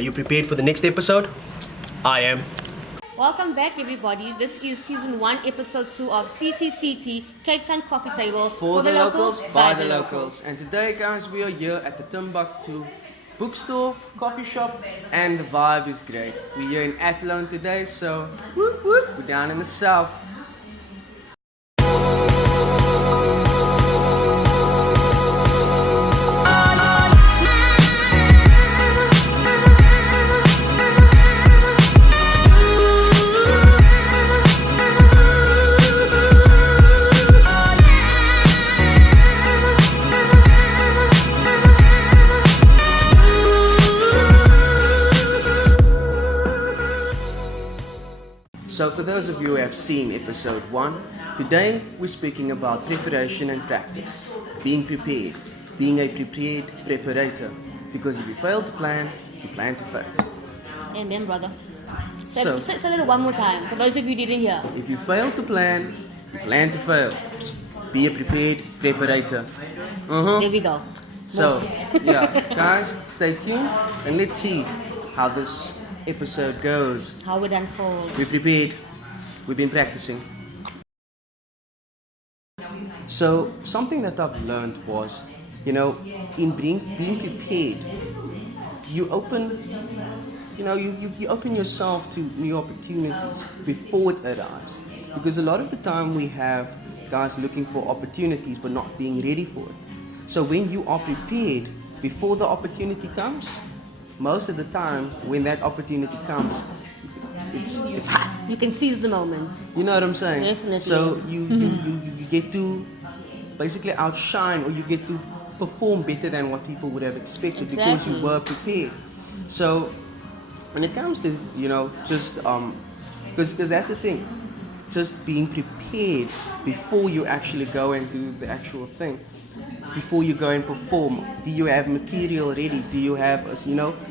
Are you prepared for the next episode? I am. Welcome back, everybody. This is season 1, episode 2 of CTCT, Cape Town Coffee Table. For the locals, by the locals. And today, guys, we are here at the Timbuktu bookstore, coffee shop, and the vibe is great. We're here in Athlone today, so whoop, whoop, we're down in the south. So for those of you who have seen episode 1, today we're speaking about preparation and practice. Being prepared. Being a prepared preparator. Because if you fail to plan, you plan to fail. Amen, brother. So, say a little one more time, for those of you who didn't hear. If you fail to plan, you plan to fail. Be a prepared preparator. There we go. So, yeah, guys, stay tuned and let's see how this episode goes. How it unfolds. We're prepared. We've been practicing. So something that I've learned was, in being prepared, you open, you open yourself to new opportunities before it arrives. Because a lot of the time we have guys looking for opportunities but not being ready for it. So when you are prepared before the opportunity comes, most of the time, when that opportunity comes, it's hot. You can seize the moment. You know what I'm saying? Definitely. So you get to basically outshine, or you get to perform better than what people would have expected. Exactly. Because you were prepared. So when it comes to because that's the thing, just being prepared before you actually go and do the actual thing. Before you go and perform, do you have material ready? Do you have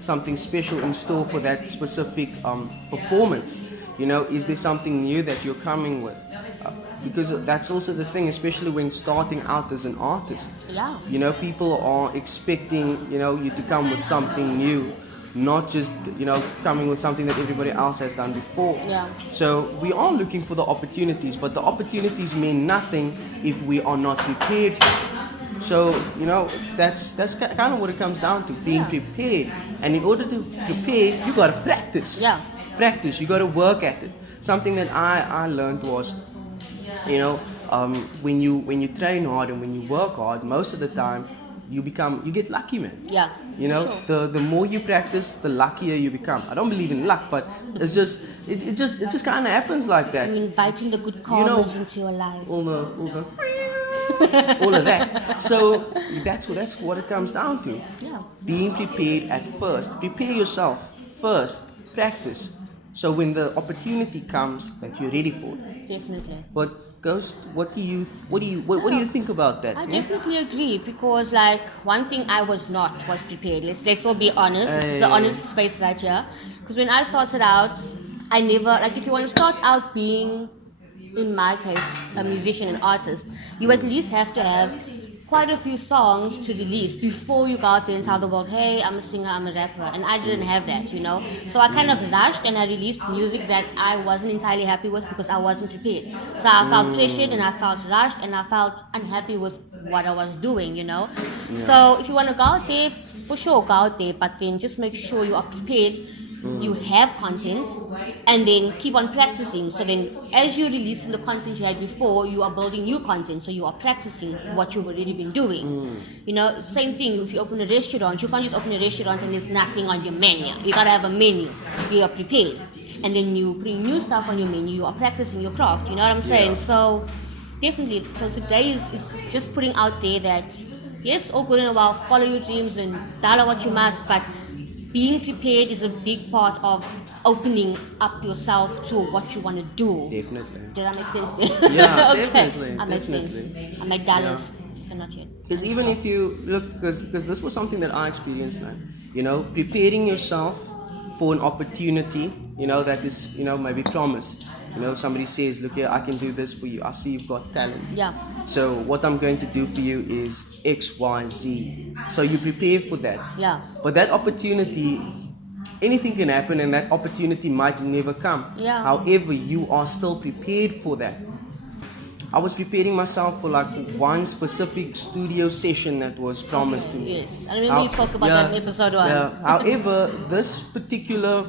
something special in store for that specific performance? Is there something new that you're coming with? Because that's also the thing, especially when starting out as an artist. Yeah. People are expecting you to come with something new, not just coming with something that everybody else has done before. Yeah. So we are looking for the opportunities, but the opportunities mean nothing if we are not prepared for it. So, that's kind of what it comes down to, being prepared. And in order to prepare, you got to practice. Yeah. Practice, you got to work at it. Something that I learned was, when you train hard and when you work hard, most of the time, you get lucky, man. Yeah. Sure. The more you practice, the luckier you become. I don't believe in luck, but it just kind of happens like that. You're inviting the good karmas into your life. All of that. So that's what it comes down to. Yeah. Being prepared at first. Prepare yourself first. Practice. So when the opportunity comes, that you're ready for it. Definitely. But Ghost, what do you think about that? I definitely agree, because one thing I was prepared. Let's all be honest. This is the honest space right here. Because when I started out, I never, if you want to start out being, in my case, a musician and artist, you at least have to have quite a few songs to release before you go out there and tell the world, hey, I'm a singer, I'm a rapper. And I didn't have that, So I kind of rushed and I released music that I wasn't entirely happy with because I wasn't prepared. So I felt pressured and I felt rushed and I felt unhappy with what I was doing, Yeah. So if you want to go out there, for sure go out there, but then just make sure you are prepared. You have content, and then keep on practicing. So then as you're releasing the content you had before, you are building new content, so you are practicing what you've already been doing. Same thing if you open a restaurant. You can't just open a restaurant and there's nothing on your menu. You gotta have a menu. You are prepared, and then you bring new stuff on your menu. You are practicing your craft. You know what I'm saying? Yeah. So definitely, so today is just putting out there that yes, all good and well, follow your dreams and dollar what you must, but being prepared is a big part of opening up yourself to what you want to do. Definitely. Did that make sense there? Yeah, okay. definitely. I make sense. I make dollars, but not yet. Because even if you look, because this was something that I experienced, man. Preparing yourself for an opportunity, that is, maybe promised. Somebody says, look here, I can do this for you. I see you've got talent. Yeah. So what I'm going to do for you is X, Y, Z. So you prepare for that. Yeah. But that opportunity anything can happen and that opportunity might never come. Yeah. However, you are still prepared for that. I was preparing myself for like one specific studio session that was promised to me. Yes, I remember you spoke about that in episode 1. Yeah. However, this particular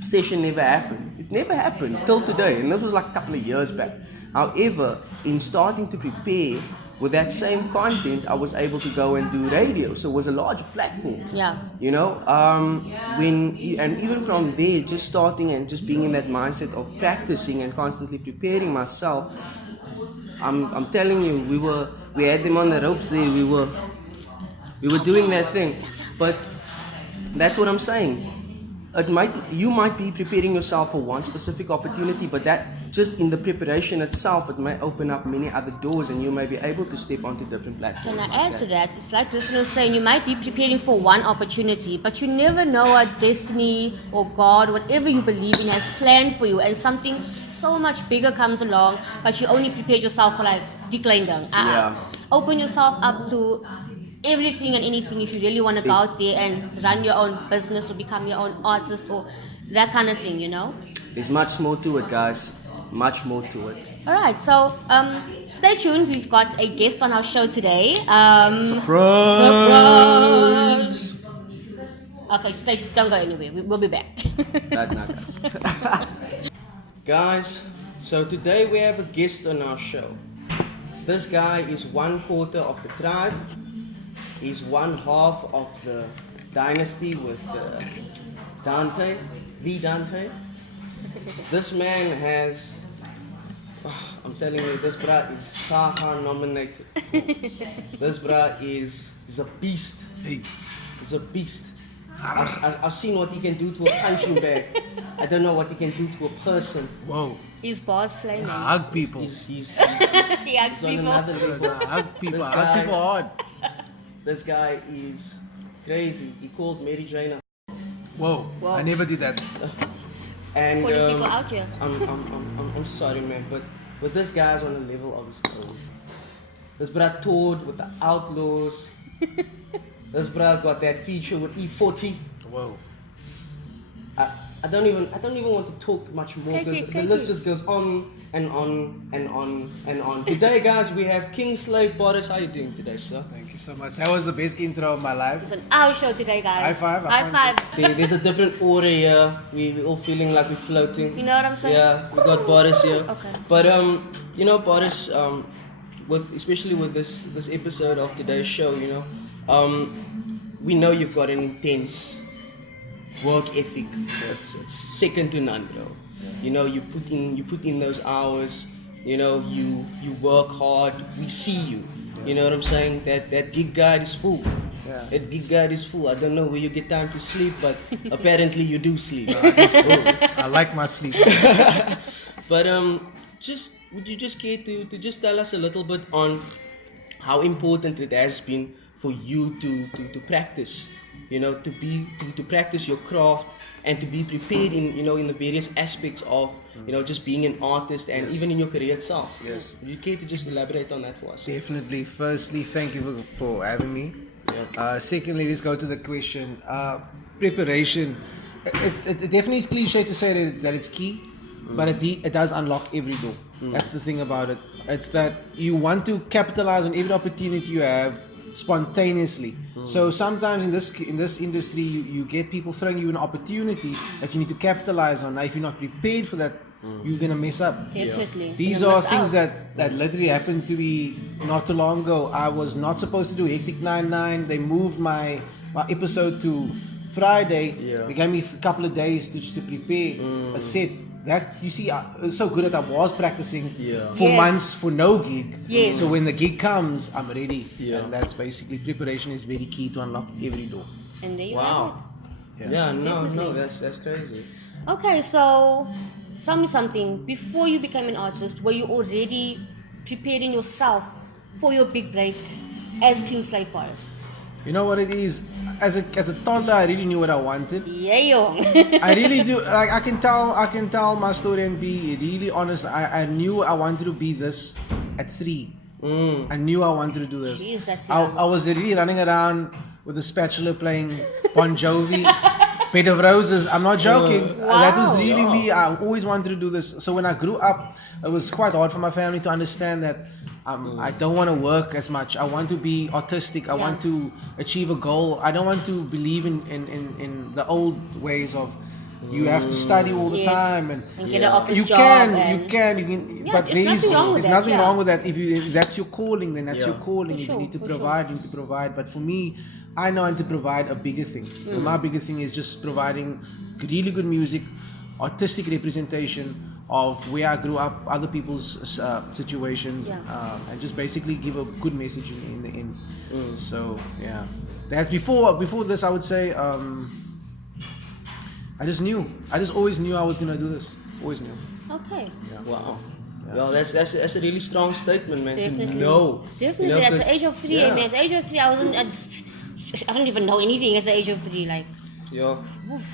session never happened. It never happened till today, and this was like a couple of years back. However, in starting to prepare with that same content, I was able to go and do radio, so it was a large platform. Yeah. You know, and even from there, just starting and just being in that mindset of practicing and constantly preparing myself. I'm telling you, we had them on the ropes there. We were doing that thing, but that's what I'm saying. You might be preparing yourself for one specific opportunity, but that just in the preparation itself, it may open up many other doors, and you may be able to step onto different platforms. Can I add to that? It's like Tristan was saying, you might be preparing for one opportunity, but you never know what destiny or God, whatever you believe in, has planned for you, and something so much bigger comes along, but you only prepared yourself for like decline down. Yeah. Open yourself up to everything and anything if you really want to go out there and run your own business or become your own artist or that kind of thing, you know? There's much more to it, guys. Much more to it. Alright, so stay tuned. We've got a guest on our show today. Surprise! Okay, don't go anywhere. We'll be back. Not. Guys, so today we have a guest on our show. This guy is 1/4 of the tribe. He's 1/2 of the dynasty with Dante, the Dante. This man has, I'm telling you, this bruh is Saha nominated. This bruh is a beast. He's a beast. I've seen what he can do to a punching bag. I don't know what he can do to a person. Whoa. He's boss slaying. Hug people. He's He hugs on people. another level. Hug people. This Hug guy- people hard. This guy is crazy. He called Mary Jane. Whoa. Whoa. I never did that. And Calling people out here. I'm sorry, man, but this guy's on a level of his own. This bruh toured with the Outlaws. This bruh got that feature with E40. Whoa. I don't even want to talk much more because the list just goes on and on and on and on. Today, guys, we have King Slave Boris. How you doing today, sir? Thank you so much. That was the best intro of my life. It's on our show today, guys. High five. High five. There's a different aura here. We're all feeling like we're floating. You know what I'm saying? Yeah, we got Boris here. Okay. But you know, Boris, especially with this episode of today's show, you know, we know you've got an intense work ethic. It's second to none, bro. You know, you put in those hours. You know, you work hard. We see you. You know what I'm saying? That gig guide is full. Yeah. That gig guide is full. I don't know where you get time to sleep, but apparently you do sleep. I like my sleep. But would you just care to just tell us a little bit on how important it has been for you to practice, you know, to practice your craft and to be prepared in the various aspects of just being an artist and even in your career itself. Yes. Would you care to just elaborate on that for us? Definitely. Firstly, thank you for having me. Yeah. Secondly, let's go to the question. Preparation. It definitely is cliche to say that it's key, but it does unlock every door. That's the thing about it. It's that you want to capitalize on every opportunity you have spontaneously. So sometimes in this industry, you get people throwing you an opportunity that you need to capitalize on. Now, if you're not prepared for that, you're gonna mess up. Definitely. These You're are gonna miss things out. that literally happened to me not too long ago. I was not supposed to do Hectic 99. They moved my episode to Friday. Yeah. They gave me a couple of days just to prepare a set. That, you see, it's so good that I was practicing for Yes. months for no gig. Yes. So when the gig comes, I'm ready. Yeah. And that's basically, preparation is very key to unlock every door. And there you Wow. have Yeah, no, Definitely. that's crazy. it. Okay, so tell me something. Before you became an artist, were you already preparing yourself for your big break as King Slave Boris? You know what it is? As a toddler, I really knew what I wanted. Yeah, yo. I really do. Like I can tell my story and be really honest. I knew I wanted to be this at 3. I knew I wanted to do this. Jeez, that's I young. was really running around with a spatula playing Bon Jovi. Bed of Roses. I'm not joking. That was Wow. really me. I always wanted to do this. So when I grew up, it was quite hard for my family to understand that I don't want to work as much. I want to be artistic. I want to achieve a goal. I don't want to believe in the old ways of you have to study all the Yes. time and get an office you job can, and- you can. Yeah, But there's nothing wrong with there's that, nothing yeah. wrong with that. If that's your calling, then that's Yeah. your calling. For If sure, you need to for provide, you need to provide. But for me, I know I need to provide a bigger thing. Mm. And my bigger thing is just providing really good music, artistic representation of where I grew up, other people's situations, and just basically give a good message in the end. So yeah, that's before this. I would say I just always knew I was gonna do this. Always knew. Okay. Wow. Well, that's a really strong statement, man. Definitely. To know. Definitely. You know, At 'cause- the age of 3, yeah. I mean, at the age of 3, I don't even know anything at the age of 3. Like, Yeah.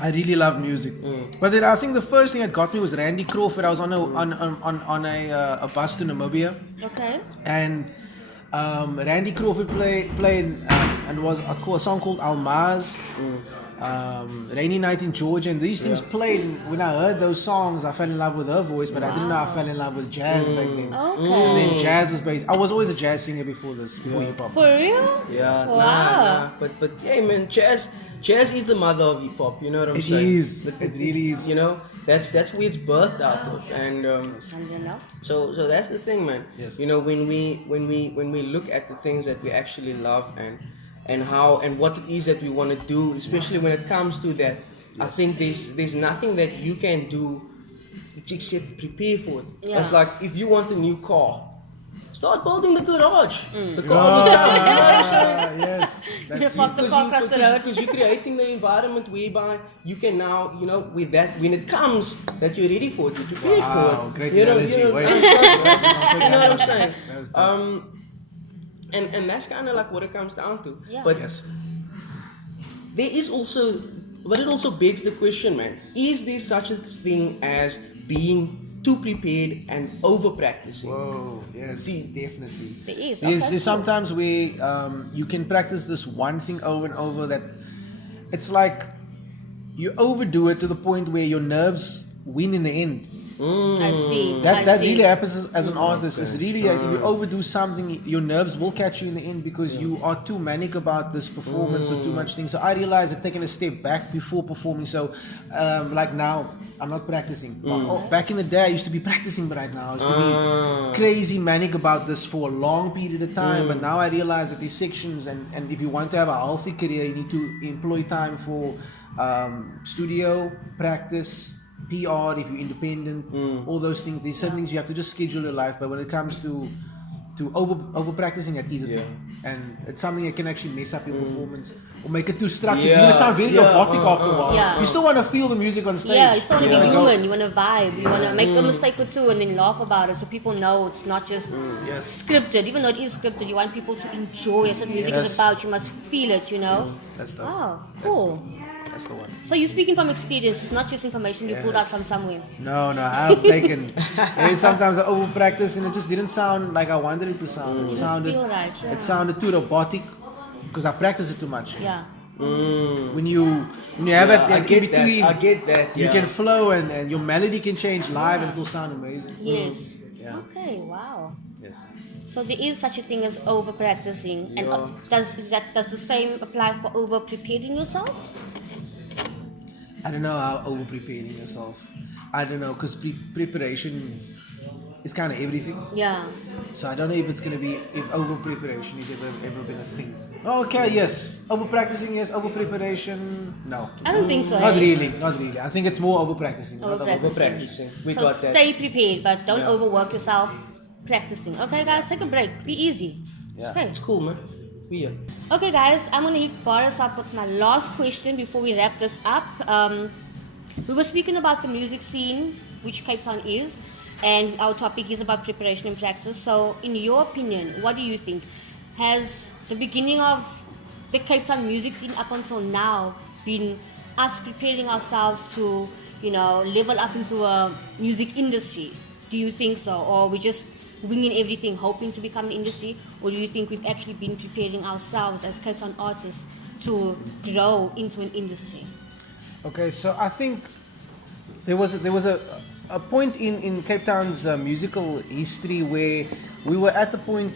I really love music, but then I think the first thing that got me was Randy Crawford. I was on a bus to Namibia, okay. and Randy Crawford played and was a song called Almaz, Rainy Night in Georgia, and these things played. And when I heard those songs, I fell in love with her voice, but I didn't know I fell in love with jazz back then. Okay. And then jazz was based. I was always a jazz singer before hip hop. For real? Yeah. Wow. Nah. But yeah, man, jazz is the mother of hip hop. You know what I'm It saying? is. It really is. You know, that's where it's birthed out of, and Alhamdulillah. so that's the thing, man. Yes. You know, when we look at the things that we actually love and how and what it is that we want to do, especially when it comes to that, I think there's nothing that you can do except prepare for it. Yeah. It's like if you want a new car, start building the garage. The car will come. You know what I'm saying? Yes, You that's park the car across the road. Because you're creating the environment whereby you can now, you know, with that, when it comes, that you're ready for it, you're prepared Wow, for it. great You know, analogy. you know, Wait. you know what I'm saying? That's dope. And that's kind of like what it comes down to. Yeah. But Yes. there is also, but it also begs the question, man, is there such a thing as being too prepared and over practicing? Whoa, yes, definitely. There is. There's Okay, sometimes where you can practice this one thing over and over that it's like you overdo it to the point where your nerves win in the end. I see. That I see. really happens as an artist. It's really like if you overdo something, your nerves will catch you in the end because you are too manic about this performance or too much things. So I realized that taking a step back before performing. So like now, I'm not practicing. Back in the day, I used to be practicing, but right now I used to be crazy manic about this for a long period of time. But now I realize that these sections, and if you want to have a healthy career, you need to employ time for studio practice. PR, if you're independent, all those things. There's certain things you have to just schedule your life. But when it comes to over practicing, that is a thing, and it's something that can actually mess up your performance or make it too structured. You're gonna sound very robotic after a while. Yeah. You still want to feel the music on stage. Yeah, you still want to You be wanna go- human. You want to vibe. You want to make a mistake or two and then laugh about it, so people know it's not just Yes. scripted. Even though it is scripted, you want people to enjoy what music Yes. is about. You must feel it. You know. That's the Wow. Cool. that's the one. So you're speaking from experience. It's not just information you pulled out Yes. from somewhere. No, I've taken. Sometimes I over practice and it just didn't sound like I wanted it to sound. It sounded. Feel right. Yeah. It sounded too robotic because I practice it too much. Yeah. When you have it I like get in between, that. I get that. you Yeah. can flow and your melody can change live and it will sound amazing. Yes. Yeah. Okay. Wow. Yes. So there is such a thing as over practicing, and Yeah. does the same apply for over preparing yourself? I don't know how over preparing yourself. I don't know because preparation is kind of everything. Yeah. So I don't know if it's gonna be if over preparation is ever been a thing. Okay, yes. Over practicing, yes. Over preparation, no. I don't think so. Not eh? really, not really. I think it's more over practicing. Over Over practicing. We So got that. stay prepared, but don't overwork yourself practicing. Okay, guys, take a break. Be easy. Yeah. Okay. It's cool, man. We here. Okay, guys, I'm gonna hit Boris up with my last question before we wrap this up. We were speaking about the music scene, which Cape Town is, and our topic is about preparation and practice. So, in your opinion, what do you think? Has the beginning of the Cape Town music scene up until now been us preparing ourselves to, level up into a music industry? Do you think so, or we just winging everything, hoping to become an industry, or do you think we've actually been preparing ourselves as Cape Town artists to grow into an industry? Okay, so I think there was a point in Cape Town's musical history where we were at the point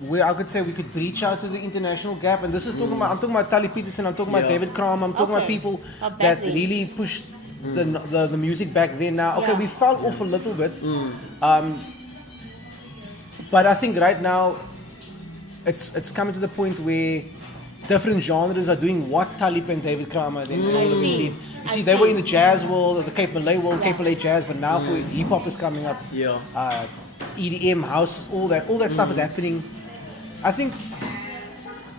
where I could say we could reach out to the international gap, and this is talking about, I'm talking about Tali Peterson, I'm talking about David Kramer, I'm talking about Okay. people Back that then. really pushed the music back then. Now, okay, Yeah. we fell off a little bit, but I think right now it's coming to the point where different genres are doing what Talib and David Kramer then I see. did. You I see, they were see. in the jazz world, the Cape Malay world, Yeah. Cape Malay jazz, but now for hip hop is coming up. Yeah. EDM, house, all that stuff is happening. I think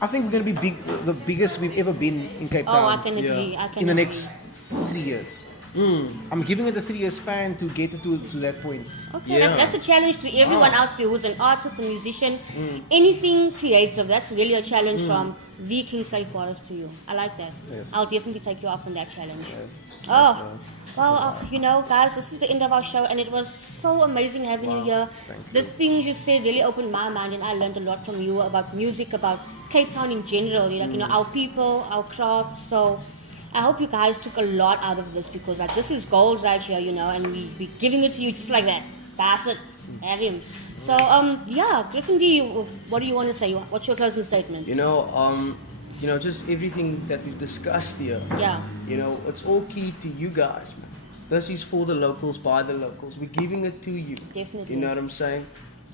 we're gonna be big, the biggest we've ever been in Cape Town Oh, I can agree. I can in the agree. next 3 years. I'm giving it a 3-year span to get it to that point. Okay, Yeah. that's a challenge to everyone out there who's an artist, a musician, anything creative. That's really a challenge from the King Slave Boris to you. I like that. Yes. I'll definitely take you up on that challenge. Yes. Oh, well, guys, this is the end of our show, and it was so amazing having you here. Thank The things you said really opened my mind, and I learned a lot from you about music, about Cape Town in general. Our people, our craft. So I hope you guys took a lot out of this, because like this is gold right here, and we giving it to you just like that. Pass it, have him. So Griffin D, what do you want to say? What's your closing statement? Just everything that we've discussed here. Yeah. It's all key to you guys. Man. This is for the locals, by the locals. We're giving it to you. Definitely. You know what I'm saying?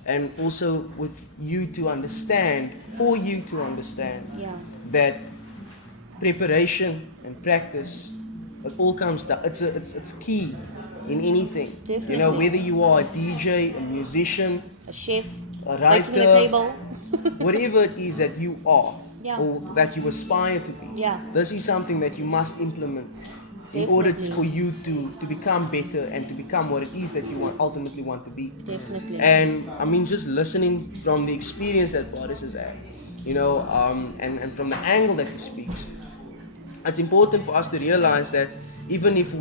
And also with you to understand, for you to understand Yeah. that preparation and practice, it all comes down. It's key in anything. Definitely. Whether you are a DJ, a musician, A chef, a making a writer, table. whatever it is that you are, Yeah. or that you aspire to be. Yeah. This is something that you must implement in order Definitely. for you to become better and to become what it is that you ultimately want to be. Definitely. And I mean, just listening from the experience that Boris has had, and from the angle that he speaks, it's important for us to realize that even if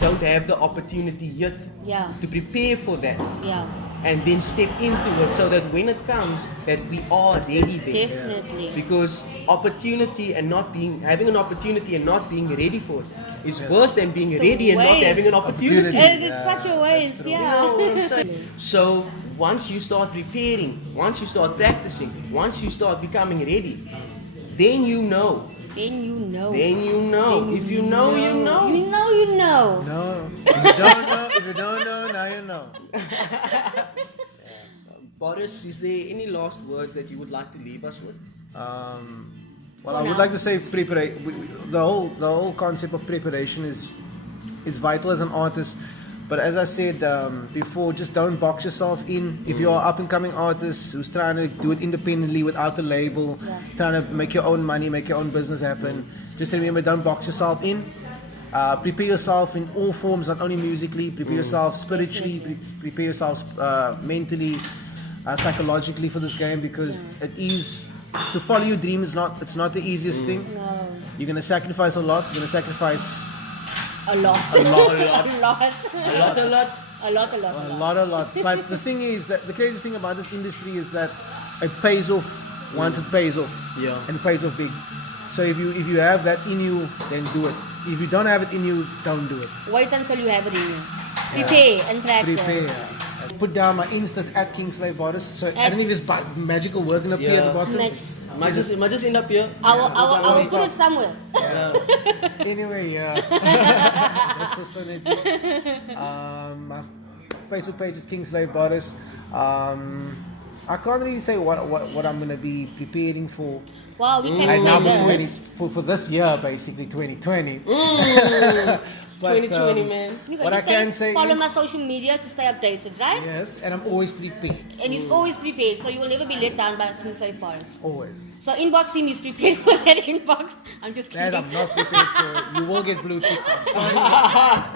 don't have the opportunity yet Yeah. to prepare for that, Yeah. and then step into it, so that when it comes, that we are ready there. Definitely. Because having an opportunity and not being ready for it is worse than being It's a ready and not waste. having an opportunity. It's such a waste, You yeah. know what I'm saying? So once you start preparing, once you start practicing, once you start becoming ready, then you know. Then you know. Then you know. If you know, you know. You know, you know. No, if you don't know, now you know. Boris, is there any last words that you would like to leave us with? Well, I would like to say the whole concept of preparation is vital as an artist. But as I said before, just don't box yourself in. If you are up and coming artist who's trying to do it independently without a label, trying to make your own money, make your own business happen, just remember, don't box yourself in. Prepare yourself in all forms, not only musically. Prepare yourself spiritually. Prepare yourself mentally, psychologically for this game, because it is, to follow your dream is not the easiest thing. No. You're gonna sacrifice a lot. You're gonna sacrifice A lot. A lot. A lot. But the thing is that the craziest thing about this industry is that it pays off once it pays off. Yeah. And it pays off big. So if you have that in you, then do it. If you don't have it in you, don't do it. Wait until you have it in you. Prepare and practice. Prepare. Put down my Instas at King Slave Boris. So I don't know if this magical word's gonna appear at the bottom. Next. Might just end up here. I will put it somewhere. Anyway, that's what's on it. My Facebook page is King Slave Boris. I can't really say what I'm gonna be preparing for. Wow, we can Right now say this. for this year, basically 2020. But, 2020, man. You what I can say follow is, my social media to stay updated, right? yes, and I'm always prepared. And he's always prepared, so you will never be let down by King Slave Boris. Always. So inbox him, he's prepared for that inbox. I'm just kidding. That I'm not prepared for. You will get blue tick. I'm sorry.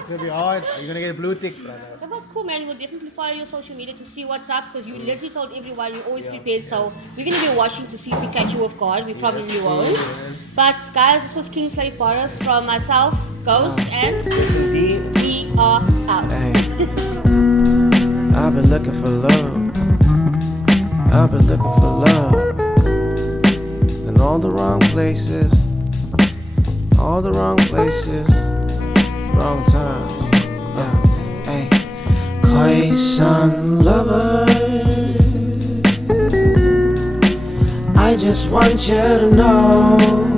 It's gonna be hard. You're gonna get a blue tick, brother. Yeah, but cool, man. We'll definitely follow your social media to see what's up, because you literally told everyone you're always prepared. So we're going to be watching to see if we catch you off guard. We probably won't. Yes. But guys, this was King Slave Boris from myself, Ghost, and Indeed. we are out. Hey, I've been looking for love. I've been looking for love in all the wrong places, all all the wrong places, wrong time. Hey, koi son lover, I just want you to know